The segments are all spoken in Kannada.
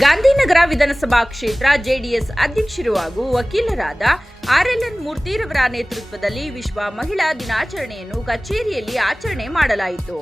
ಗಾಂಧಿನಗರ ವಿಧಾನಸಭಾ ಕ್ಷೇತ್ರ ಜೆಡಿಎಸ್ ಅಧ್ಯಕ್ಷರು ಹಾಗೂ ವಕೀಲರಾದ ಆರ್ಎಲ್ಎನ್ ಮೂರ್ತಿರವರ ನೇತೃತ್ವದಲ್ಲಿ ವಿಶ್ವ ಮಹಿಳಾ ದಿನಾಚರಣೆಯನ್ನು ಕಚೇರಿಯಲ್ಲಿ ಆಚರಣೆ ಮಾಡಲಾಯಿತು.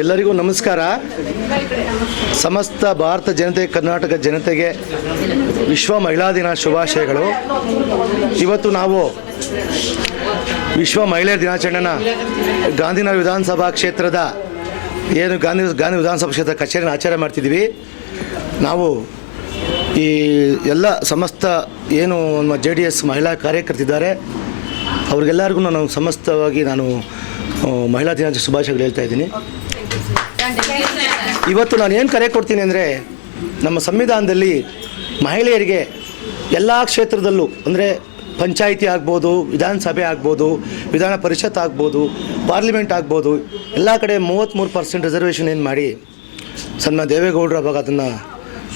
ಎಲ್ಲರಿಗೂ ನಮಸ್ಕಾರ. ಸಮಸ್ತ ಭಾರತ ಜನತೆ, ಕರ್ನಾಟಕ ಜನತೆಗೆ ವಿಶ್ವ ಮಹಿಳಾ ದಿನ ಶುಭಾಶಯಗಳು. ಇವತ್ತು ನಾವು ವಿಶ್ವ ಮಹಿಳೆಯರ ದಿನಾಚರಣೆನ ಗಾಂಧಿನಗರ ವಿಧಾನಸಭಾ ಕ್ಷೇತ್ರದ, ಏನು ಗಾಂಧಿ ಗಾಂಧಿ ವಿಧಾನಸಭಾ ಕ್ಷೇತ್ರ ಕಚೇರಿನ ಆಚರಣೆ ಮಾಡ್ತಿದ್ದೀವಿ. ನಾವು ಈ ಎಲ್ಲ ಸಮಸ್ತ ಏನು ನಮ್ಮ ಜೆ ಡಿ ಎಸ್ ಮಹಿಳಾ ಕಾರ್ಯಕರ್ತಿದ್ದಾರೆ, ಅವ್ರಿಗೆಲ್ಲರಿಗೂ ನಾನು ಸಮಸ್ತವಾಗಿ ನಾನು ಮಹಿಳಾ ದಿನಾಚರಣೆ ಶುಭಾಶಯಗಳು ಹೇಳ್ತಾ ಇದ್ದೀನಿ. ಇವತ್ತು ನಾನು ಏನು ಕರೆ ಕೊಡ್ತೀನಿ ಅಂದರೆ ನಮ್ಮ ಸಂವಿಧಾನದಲ್ಲಿ ಮಹಿಳೆಯರಿಗೆ ಎಲ್ಲ ಕ್ಷೇತ್ರದಲ್ಲೂ ಅಂದರೆ ಪಂಚಾಯಿತಿ ಆಗ್ಬೋದು, ವಿಧಾನಸಭೆ ಆಗ್ಬೋದು, ವಿಧಾನ ಪರಿಷತ್ ಆಗ್ಬೋದು, ಪಾರ್ಲಿಮೆಂಟ್ ಆಗ್ಬೋದು, ಎಲ್ಲ ಕಡೆ ಮೂವತ್ತ್ಮೂರು ಪರ್ಸೆಂಟ್ ರಿಸರ್ವೇಷನ್ ಏನು ಮಾಡಿ ಸಣ್ಣ ದೇವೇಗೌಡರು ಅವಾಗ ಅದನ್ನು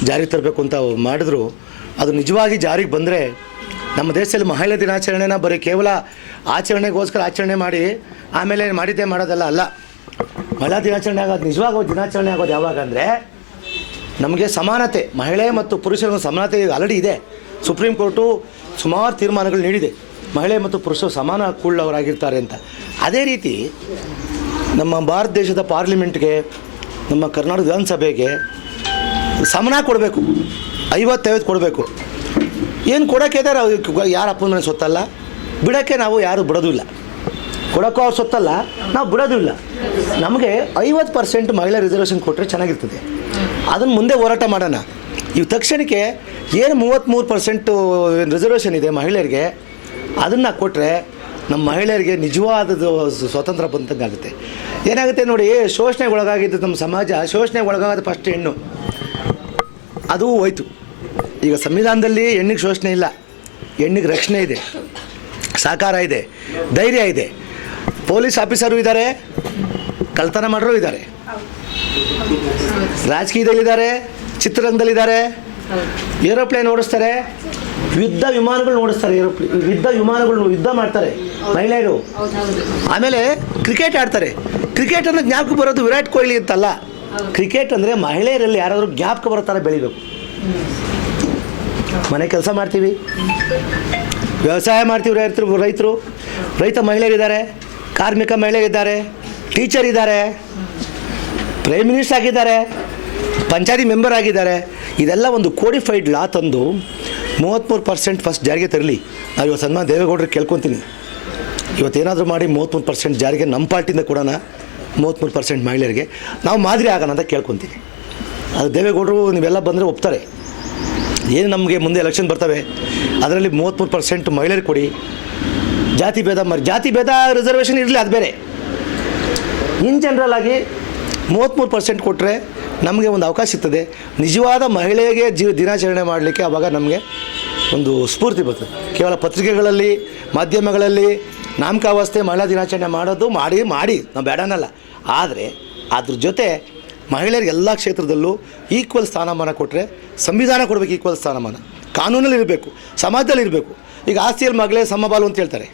ಜಾರಿಗೆ ತರಬೇಕು ಅಂತ ಮಾಡಿದ್ರು. ಅದು ನಿಜವಾಗಿ ಜಾರಿಗೆ ಬಂದರೆ ನಮ್ಮ ದೇಶದಲ್ಲಿ ಮಹಿಳಾ ದಿನಾಚರಣೆನ ಬರೀ ಕೇವಲ ಆಚರಣೆಗೋಸ್ಕರ ಆಚರಣೆ ಮಾಡಿ ಆಮೇಲೆ ಮಾಡಿದ್ದೇ ಮಾಡೋದಲ್ಲ ಅಲ್ಲ. ಮಹಿಳಾ ದಿನಾಚರಣೆ ಆಗೋದು ನಿಜವಾಗೋ ದಿನಾಚರಣೆ ಆಗೋದು ಯಾವಾಗ ಅಂದರೆ ನಮಗೆ ಸಮಾನತೆ, ಮಹಿಳೆ ಮತ್ತು ಪುರುಷರ ಸಮಾನತೆ ಆಲ್ರೆಡಿ ಇದೆ. ಸುಪ್ರೀಂ ಕೋರ್ಟು ಸುಮಾರು ತೀರ್ಮಾನಗಳು ನೀಡಿದೆ. ಮಹಿಳೆ ಮತ್ತು ಪುರುಷರು ಸಮಾನ ಹಕ್ಕುಳ್ಳವರಾಗಿರ್ತಾರೆ ಅಂತ. ಅದೇ ರೀತಿ, ನಮ್ಮ ಭಾರತ ದೇಶದ ಪಾರ್ಲಿಮೆಂಟ್ಗೆ, ನಮ್ಮ ಕರ್ನಾಟಕ ವಿಧಾನಸಭೆಗೆ ಸಮಾನ ಕೊಡಬೇಕು. ಐವತ್ತೈವತ್ತು ಕೊಡಬೇಕು. ಏನು ಕೊಡೋಕ್ಕೆ ಇದ್ದಾರೆ ಯಾರು ಅಪ್ಪನ ಸೊತ್ತಲ್ಲ ಬಿಡೋಕ್ಕೆ ನಾವು ಯಾರು ಬಿಡೋದು ಇಲ್ಲ ಕೊಡೋಕ್ಕೂ ಅವ್ರು ಸೊತ್ತಲ್ಲ, ನಾವು ಬಿಡೋದು ಇಲ್ಲ. ನಮಗೆ ಐವತ್ತು ಪರ್ಸೆಂಟ್ ಮಹಿಳಾ ರಿಸರ್ವೇಷನ್ ಕೊಟ್ಟರೆ ಚೆನ್ನಾಗಿರ್ತದೆ. ಅದನ್ನು ಮುಂದೆ ಹೋರಾಟ ಮಾಡೋಣ. ಇವು ತಕ್ಷಣಕ್ಕೆ ಏನು ಮೂವತ್ತ್ಮೂರು ಪರ್ಸೆಂಟು ರಿಸರ್ವೇಷನ್ ಇದೆ ಮಹಿಳೆಯರಿಗೆ, ಅದನ್ನು ಕೊಟ್ಟರೆ ನಮ್ಮ ಮಹಿಳೆಯರಿಗೆ ನಿಜವಾದದ್ದು ಸ್ವತಂತ್ರ ಬಂದಂಗಾಗುತ್ತೆ. ಏನಾಗುತ್ತೆ ನೋಡಿ ಶೋಷಣೆಗೆ ಒಳಗಾಗಿದ್ದು ನಮ್ಮ ಸಮಾಜ ಶೋಷಣೆಗೆ ಒಳಗಾಗದ ಫಸ್ಟ್ ಹೆಣ್ಣು. ಅದು ಹೋಯ್ತು. ಈಗ ಸಂವಿಧಾನದಲ್ಲಿ ಹೆಣ್ಣಿಗೆ ಶೋಷಣೆ ಇಲ್ಲ. ಹೆಣ್ಣಿಗೆ ರಕ್ಷಣೆ ಇದೆ. ಸಹಕಾರ ಇದೆ. ಧೈರ್ಯ ಇದೆ. ಪೊಲೀಸ್ ಆಫೀಸರು ಇದ್ದಾರೆ, ಕಳ್ತನ ಮಾಡೋರು ಇದ್ದಾರೆ. ರಾಜಕೀಯದಲ್ಲಿದ್ದಾರೆ, ಚಿತ್ರರಂಗದಲ್ಲಿದ್ದಾರೆ, ಏರೋಪ್ಲೇನ್ ಓಡಿಸ್ತಾರೆ, ಯುದ್ಧ ವಿಮಾನಗಳು ಓಡಿಸ್ತಾರೆ ಏರೋಪ್ಲೇನ್ ಯುದ್ಧ ವಿಮಾನಗಳನ್ನು ಯುದ್ಧ ಮಾಡ್ತಾರೆ, ಮಹಿಳೆಯರು. ಆಮೇಲೆ ಕ್ರಿಕೆಟ್ ಆಡ್ತಾರೆ. ಕ್ರಿಕೆಟ್ ಅಂದರೆ ಜ್ಞಾಪಕ ಬರೋದು ವಿರಾಟ್ ಕೊಹ್ಲಿ ಅಂತಲ್ಲ. ಕ್ರಿಕೆಟ್ ಅಂದರೆ ಮಹಿಳೆಯರಲ್ಲಿ ಯಾರಾದರೂ ಜ್ಞಾಪಕ ಬರೋ ಥರ ಬೆಳಿಬೇಕು. ಮನೆ ಕೆಲಸ ಮಾಡ್ತೀವಿ. ವ್ಯವಸಾಯ ಮಾಡ್ತೀವಿ ರೈತರು ರೈತರು. ರೈತ ಮಹಿಳೆಯರಿದ್ದಾರೆ. ಕಾರ್ಮಿಕ ಮಹಿಳೆಯರಿದ್ದಾರೆ ಟೀಚರ್ ಇದ್ದಾರೆ ಪ್ರೈಮ್ ಮಿನಿಸ್ಟರ್ ಆಗಿದ್ದಾರೆ, ಪಂಚಾಯತಿ ಮೆಂಬರ್ ಆಗಿದ್ದಾರೆ. ಇದೆಲ್ಲ ಒಂದು ಕೋಡಿಫೈಡ್ ಲಾ ತಂದು ಮೂವತ್ತ್ಮೂರು ಪರ್ಸೆಂಟ್ ಫಸ್ಟ್ ಜಾರಿಗೆ ತರಲಿ. ನಾವು ಇವತ್ತು ಸನ್ಮಾನ ದೇವೇಗೌಡರು ಕೇಳ್ಕೊತೀನಿ. ಇವತ್ತೇನಾದರೂ ಮಾಡಿ ಮೂವತ್ತ್ಮೂರು ಪರ್ಸೆಂಟ್ ಜಾರಿಗೆ ನಮ್ಮ ಪಾರ್ಟಿಯಿಂದ ಕೊಡೋಣ ಮೂವತ್ತ್ಮೂರು ಪರ್ಸೆಂಟ್ ಮಹಿಳೆಯರಿಗೆ. ನಾವು ಮಾದರಿ ಆಗೋಣ ಅಂತ ಕೇಳ್ಕೊತೀನಿ. ಅದು ದೇವೇಗೌಡರು ನೀವೆಲ್ಲ ಬಂದರೆ ಒಪ್ತಾರೆ. ಏನು ನಮಗೆ ಮುಂದೆ ಎಲೆಕ್ಷನ್ ಬರ್ತವೆ, ಅದರಲ್ಲಿ ಮೂವತ್ತ್ಮೂರು ಪರ್ಸೆಂಟ್ ಮಹಿಳೆಯರು ಕೊಡಿ. ಜಾತಿ ಭೇದ ಮರಿ, ಜಾತಿ ಭೇದ ರಿಸರ್ವೇಷನ್ ಇರಲಿ, ಅದು ಬೇರೆ. ಇನ್ ಜನರಲ್ ಆಗಿ ಮೂವತ್ತ್ಮೂರು ಪರ್ಸೆಂಟ್ ಕೊಟ್ಟರೆ ನಮಗೆ ಒಂದು ಅವಕಾಶ ಸಿಗ್ತದೆ. ನಿಜವಾದ ಮಹಿಳೆಗೆ ಜೀವ ದಿನಾಚರಣೆ ಮಾಡಲಿಕ್ಕೆ ಆವಾಗ ನಮಗೆ ಒಂದು ಸ್ಫೂರ್ತಿ ಬರ್ತದೆ. ಕೇವಲ ಪತ್ರಿಕೆಗಳಲ್ಲಿ, ಮಾಧ್ಯಮಗಳಲ್ಲಿ ನಾಮಕಾವಸ್ಥೆ, ಮಹಿಳಾ ದಿನಾಚರಣೆ ಮಾಡೋದು ಮಾಡಿ ಮಾಡಿ, ನಾವು ಬೇಡನಲ್ಲ. ಆದರೆ ಅದ್ರ ಜೊತೆ ಮಹಿಳೆಯರಿಗೆ ಎಲ್ಲ ಕ್ಷೇತ್ರದಲ್ಲೂ ಈಕ್ವಲ್ ಸ್ಥಾನಮಾನ ಕೊಟ್ಟರೆ ಸಂವಿಧಾನ ಕೊಡಬೇಕು ಈಕ್ವಲ್ ಸ್ಥಾನಮಾನ. ಕಾನೂನಲ್ಲಿ ಇರಬೇಕು ಸಮಾಜದಲ್ಲಿ ಇರಬೇಕು ಈಗ ಆಸ್ತಿಯಲ್ಲಿ ಮಗಳೇ ಸಮಬಾಲು ಅಂತ ಹೇಳ್ತಾರೆ.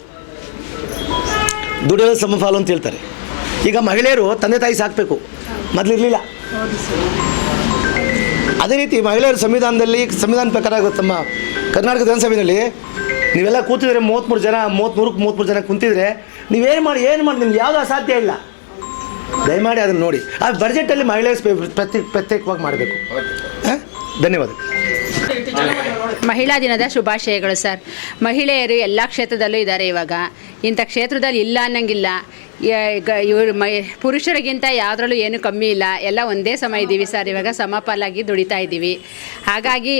ದುಡಿಯೋದು ಸಮಪಾಲು ಅಂತ ಹೇಳ್ತಾರೆ. ಈಗ ಮಹಿಳೆಯರು ತಂದೆ ತಾಯಿ ಸಾಕಬೇಕು. ಮೊದಲು ಇರಲಿಲ್ಲ ಅದೇ ರೀತಿ ಮಹಿಳೆಯರ ಸಂವಿಧಾನದಲ್ಲಿ, ಸಂವಿಧಾನ ಪ್ರಕಾರ ತಮ್ಮ ಕರ್ನಾಟಕ ವಿಧಾನಸಭೆಯಲ್ಲಿ ನೀವೆಲ್ಲ ಕೂತಿದ್ರೆ ಮೂವತ್ತ್ಮೂರು ಜನ ಮೂವತ್ತ್ಮೂರಕ್ಕೆ ಮೂವತ್ತ್ಮೂರು ಜನ ಕುಂತಿದ್ರೆ ನೀವೇನು ಮಾಡಿ, ಏನು ಮಾಡಿ, ನಿಮ್ಗೆ ಯಾವುದೂ ಅಸಾಧ್ಯ ಇಲ್ಲ. ದಯಮಾಡಿ ಅದನ್ನು ನೋಡಿ. ಆ ಬಜೆಟಲ್ಲಿ ಮಹಿಳೆಯರು ಪ್ರತ್ಯೇಕ, ಪ್ರತ್ಯೇಕವಾಗಿ ಮಾಡಬೇಕು. ಧನ್ಯವಾದ ಮಹಿಳಾ ದಿನದ ಶುಭಾಶಯಗಳು, ಸರ್. ಮಹಿಳೆಯರು ಎಲ್ಲ ಕ್ಷೇತ್ರದಲ್ಲೂ ಇದ್ದಾರೆ ಇವಾಗ. ಇಂಥ ಕ್ಷೇತ್ರದಲ್ಲಿ ಇಲ್ಲ ಅನ್ನಂಗಿಲ್ಲ. ಇವರು ಮೈ ಪುರುಷರಿಗಿಂತ ಯಾವುದ್ರಲ್ಲೂ ಏನು ಕಮ್ಮಿ ಇಲ್ಲ. ಎಲ್ಲ ಒಂದೇ ಸಮ ಇದ್ದೀವಿ, ಸರ್. ಇವಾಗ ಸಮಪಾಲಾಗಿ ದುಡಿತಾ ಇದ್ದೀವಿ. ಹಾಗಾಗಿ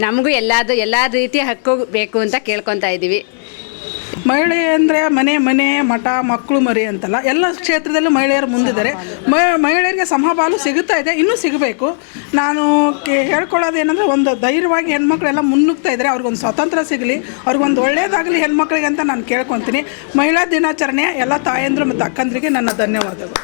ನಮಗೂ ಎಲ್ಲದು, ಎಲ್ಲ ರೀತಿಯ ಹಕ್ಕು ಬೇಕು ಅಂತ ಕೇಳ್ಕೊತಾ ಇದ್ದೀವಿ. ಮಹಿಳೆ ಅಂದರೆ ಮನೆ ಮನೆ, ಮಠ, ಮಕ್ಕಳು, ಮರಿ ಅಂತಲ್ಲ. ಎಲ್ಲ ಕ್ಷೇತ್ರದಲ್ಲೂ ಮಹಿಳೆಯರು ಮುಂದಿದ್ದಾರೆ. ಮಹಿಳೆಯರಿಗೆ ಸಮಬಾಲು ಸಿಗುತ್ತಾ ಇದೆ, ಇನ್ನೂ ಸಿಗಬೇಕು. ನಾನು ಹೇಳ್ಕೊಳ್ಳೋದು ಏನಂದರೆ ಒಂದು ಧೈರ್ಯವಾಗಿ ಹೆಣ್ಮಕ್ಳೆಲ್ಲ ಮುನ್ನುಗ್ತಾ ಇದ್ದಾರೆ ಅವ್ರಿಗೊಂದು ಸ್ವಾತಂತ್ರ್ಯ ಸಿಗಲಿ, ಅವ್ರಿಗೊಂದು ಒಳ್ಳೆಯದಾಗಲಿ ಹೆಣ್ಮಕ್ಳಿಗೆ ಅಂತ ನಾನು ಕೇಳ್ಕೊತೀನಿ. ಮಹಿಳಾ ದಿನಾಚರಣೆ ಎಲ್ಲ ತಾಯಂದ್ರು ಮತ್ತು ಅಕ್ಕಂದ್ರಿಗೆ ನನ್ನ ಧನ್ಯವಾದಗಳು.